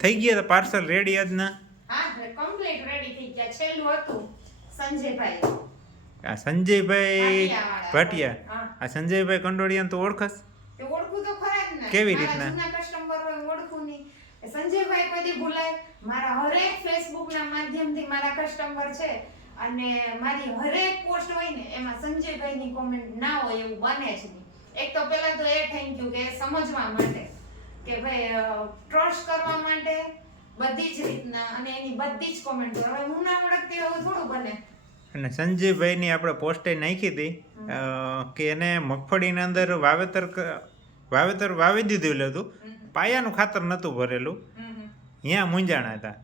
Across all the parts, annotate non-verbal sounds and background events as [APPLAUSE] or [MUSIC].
થઈ ગયા parcel ready આજના? હા કમ્પ્લીટ રેડી થઈ ગયા. છેલ્લું હતું સંજયભાઈ. આ સંજયભાઈ. ભાટિયા? આ સંજયભાઈ કંડોડિયાને તો ઓળખસ ઓળખું તો ખરા જ ને. કેવી રીતના? કસ્ટમર હોય ઓળખું નહીં. સંજયભાઈ કદી ભૂલાય. મારા હરેક ફેસબુક ના માધ્યમથી મારા કસ્ટમર છે. અને મારી હરેક પોસ્ટ હોય ને એમાં સંજયભાઈ ની કોમેન્ટ ના હોય એવું બને જ નહીં. એક તો પહેલા તો એ થેન્ક યુ કે સમજવા માટે. કે ભાઈ ટ્રસ્ટ કરવા માટે બધી જ રીતના અને એની બધી જ કોમેન્ટ હવે હું ના ઓળખતી એવું થોડું બને અને સંજયભાઈની આપણે પોસ્ટે નાખી હતી કે એને મગફળીની અંદર વાવેતર વાવેતર વાવી દીધું હતું. પાયાનું ખાતર નહોતું ભરેલું. ત્યાં મૂંઝાણા હતા.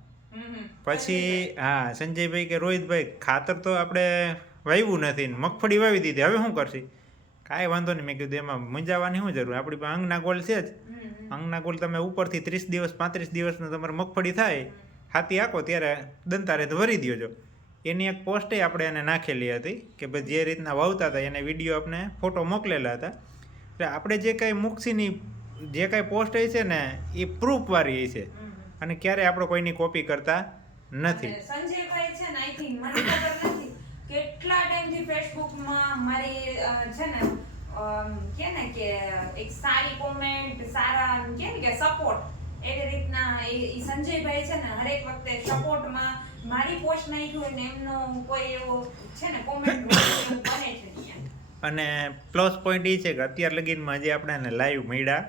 પછી હા સંજયભાઈ કે રોહિતભાઈ ખાતર તો આપણે વાવ્યું નથી ને મગફળી વાવી દીધી. હવે શું કરશી? કાંઈ વાંધો નહીં. મેં કીધું એમાં મૂંઝાવાની શું જરૂર? આપણી પાસે અંગના ગોલ છે જ. અંગના કુલ તમે ઉપરથી ત્રીસ દિવસ, પાંત્રીસ દિવસનો તમારે મગફળી થાય, હાથી આંકો ત્યારે દંતારે તો ભરી એની એક પોસ્ટે આપણે એને નાખેલી હતી કે ભાઈ જે રીતના વાવતા હતા, એને વીડિયો આપણે ફોટો મોકલેલા હતા. એટલે આપણે જે કાંઈ મુક્ષીની જે કાંઈ પોસ્ટ છે ને, એ પ્રૂફવાળી છે. અને ક્યારે આપણે કોઈની કોપી કરતા નથી. સંજયભાઈ છે ને, આઈ થિંક મને ખબર નથી, કેટલા ટાઈમથી ફેસબુકમાં મારી છે ને કે ને કે એક સારી કોમેન્ટ સારા કે ને કે સપોર્ટ એવી રીતના એ સંજયભાઈ છે ને હરેક વખતે સપોર્ટમાં મારી પોસ્ટ નાખ્યું હોય ને એમનો કોઈ એવો છે ને કોમેન્ટ [COUGHS] બને છે અને પ્લસ પોઈન્ટ એ છે કે અત્યાર લગીનમાં જે આપણે લાઈવ મળ્યા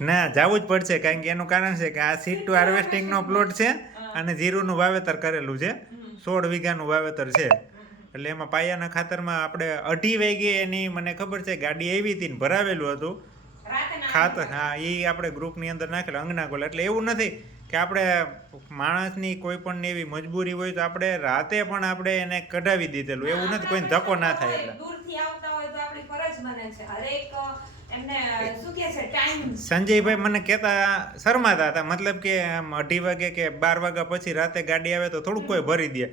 ના જવું જ પડશે કારણ કે એનું કારણ છે કે આ સીટ ટુ હાર્વેસ્ટિંગનો પ્લોટ છે અને જીરુંનું વાવેતર કરેલું છે. સોળ વીઘાનું વાવેતર છે. એટલે એમાં પાયાના ખાતરમાં આપણે અઢી વાગે એની મને ખબર છે ગાડી આવી હતી ને ભરાવેલું હતું. ખાતર હા એ આપણે ગ્રુપની અંદર નાખેલું અંગના ગોલ એટલે એવું નથી કે આપણે માણસની કોઈ પણ એવી મજબૂરી હોય તો આપણે રાતે પણ આપણે એને કઢાવી દીધેલું. એવું નથી કોઈને ધક્કો ના થાય એટલે. દૂરથી આવતા હોય તો આપણી ફરજ બને છે. હરેક અ, એમને શું કહે છે ટાઈમ. સંજયભાઈ મને કહેતા શરમાતા હતા. મતલબ કે આમ અઢી વાગે કે બાર વાગ્યા પછી રાતે ગાડી આવે તો થોડુંક કોઈ ભરી દે.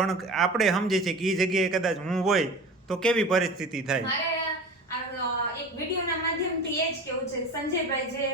પણ આપણે સમજીએ છીએ કે એ જગ્યાએ કદાચ હું હોય તો કેવી પરિસ્થિતિ થાય? એક વિડીયોના માધ્યમથી એ જ કેવું છે. સંજયભાઈ જે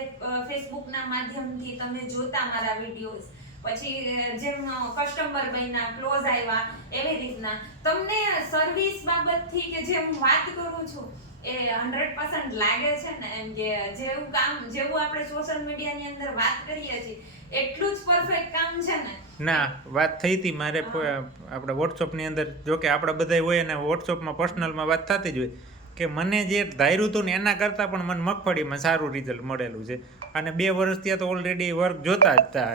ફેસબુકના માધ્યમથી તમે જોતા મારા વિડીયોઝ, પછી જેમ કસ્ટમર બન્યા ક્લોઝ આવ્યા, એવી રીતના. તમને સર્વિસ બાબતથી કે જે હું વાત કરું છું, એ હંડ્રેડ પર્સન્ટ લાગે છે ને? એમ કે જેવું કામ, જેવું આપણે સોશિયલ મીડિયાની અંદર વાત કરીએ છીએ એટલું જ પરફેક્ટ કામ છે ને. ના વાત થઈ હતી મારે આપણે વોટ્સઅપની અંદર જો કે આપણે બધા હોય અને વોટ્સઅપમાં પર્સનલમાં વાત થતી જ હોય કે મને જે ધાર્યું હતું ને એના કરતાં પણ મને મગફળીમાં સારું રિઝલ્ટ મળેલું છે. અને બે વર્ષ ત્યાં તો ઓલરેડી વર્ક જોતા જ હતા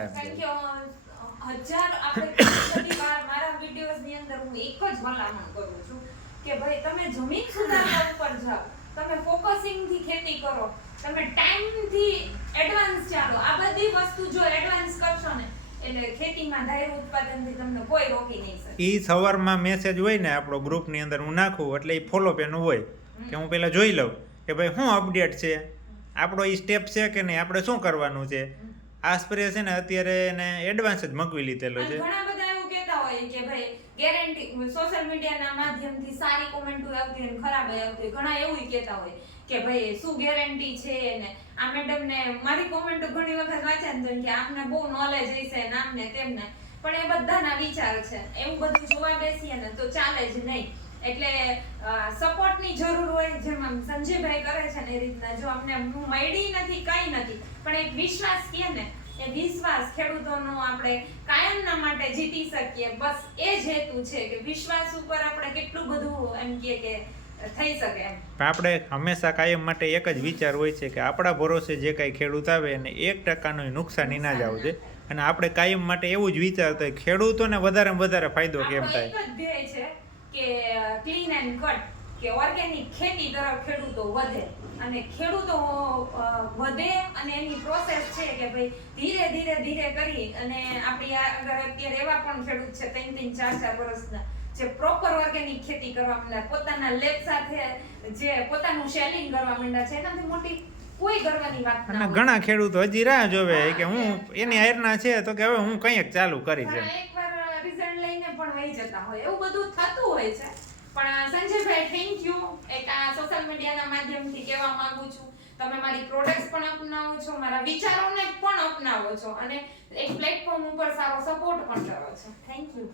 હજાર આપણે મારા વિડીયોઝની અંદર હું એક જ ભલામણ કરું છું કે ભાઈ તમે જમીન સુધારવા ઉપર જાઓ. તમે ફોકસિંગથી ખેતી કરો તમે ટાઈમથી એડવાન્સ ચાલો. આ બધી વસ્તુ જો એડવાન્સ કરશો ને એટલે ખેતીમાં ધાર્યું ઉત્પાદનથી તમને કોઈ રોકી નહીં શકે. એ સવારમાં મેસેજ હોય ને આપણો ગ્રુપની અંદર હું નાખું એટલે એ ફોલો પેનું હોય કે હું પહેલાં જોઈ લઉં કે ભાઈ શું અપડેટ છે? આપણો એ સ્ટેપ છે કે નહીં? આપણે શું કરવાનું છે? આ સ્પ્રે છે ને અત્યારે એને એડવાન્સ જ મગવી લીધેલો છે. ઘણા બધા એવું કહેતા હોય કે ભાઈ ગેરંટી સોશિયલ મીડિયાના માધ્યમથી સારી કોમેન્ટો આવતી હોય ખરાબ આવતી હોય, ઘણા એવું કહેતા હોય કે ભાઈ શું ગેરંટી છે ને? આ મેડમને મારી કોમેન્ટો ઘણી વખત વાંચ્યા ને કે આપને બહુ નોલેજ હશે ને આમને તેમને. પણ એ બધાના વિચાર છે. એવું બધું જોવા બેસીએ ને તો ચાલે જ નહીં. એટલે સપોર્ટની જરૂર હોય જેમ સંજયભાઈ કરે છે ને એ રીતના, જો અમને હું મળી નથી, કંઈ નથી, પણ એક વિશ્વાસ કહે ને એ વિશ્વાસ ખેડૂતોનો આપણે કાયમના માટે જીતી શકીએ. બસ એ જ હેતુ છે કે વિશ્વાસ ઉપર આપણે કેટલું બધું એમ કહે કે થઈ શકે આપણે હંમેશા કાયમ માટે એક જ વિચાર હોય છે કે આપણા ભરોસે જે કાંઈ ખેડૂત આવે એને એક ટકાનું નુકસાન ના જ આવજે. અને આપણે કાયમ માટે એવું જ વિચારતા હોય ખેડૂતોને વધારે વધારે ફાયદો કેમ થાય? ધ્યેય છે કે ક્લીન એન્ડ કટ કે ઓર્ગેનિક ખેતી તરફ ખેડૂતો વધે. અને ખેડૂતો વધે અને એની પ્રોસેસ છે કે ભાઈ ધીરે ધીરે ધીરે કરી અને આપણી આગળ અત્યારે એવા પણ ખેડૂત છે ત્રણ ત્રણ ચાર ચાર વર્ષના જે પ્રોપર ઓર્ગેનિક ખેતી કરવા માંડ્યા પોતાના લેબ સાથે જે પોતાનું શેલિંગ કરવા માંડ્યા છે એનાથી મોટી કોઈ ગર્વની વાત ના ઘણા ખેડૂતો હજી રાહ જોવે કે હું એની આયરના છે તો કે હવે હું કંઈક ચાલુ કરી ઘણા એકવાર રિઝલ્ટ લઈને પણ વહી જતા હોય એવું બધું થતું હોય છે. પણ સંજયભાઈ થેન્ક યુ એક આ સોશિયલ મીડિયાના માધ્યમથી કહેવા માંગુ છું. તમે મારી પ્રોડક્ટ્સ પણ અપનાવો છો, મારા વિચારોને પણ અપનાવો છો અને એક પ્લેટફોર્મ ઉપર સારો સપોર્ટ પણ કરો છો. Thank you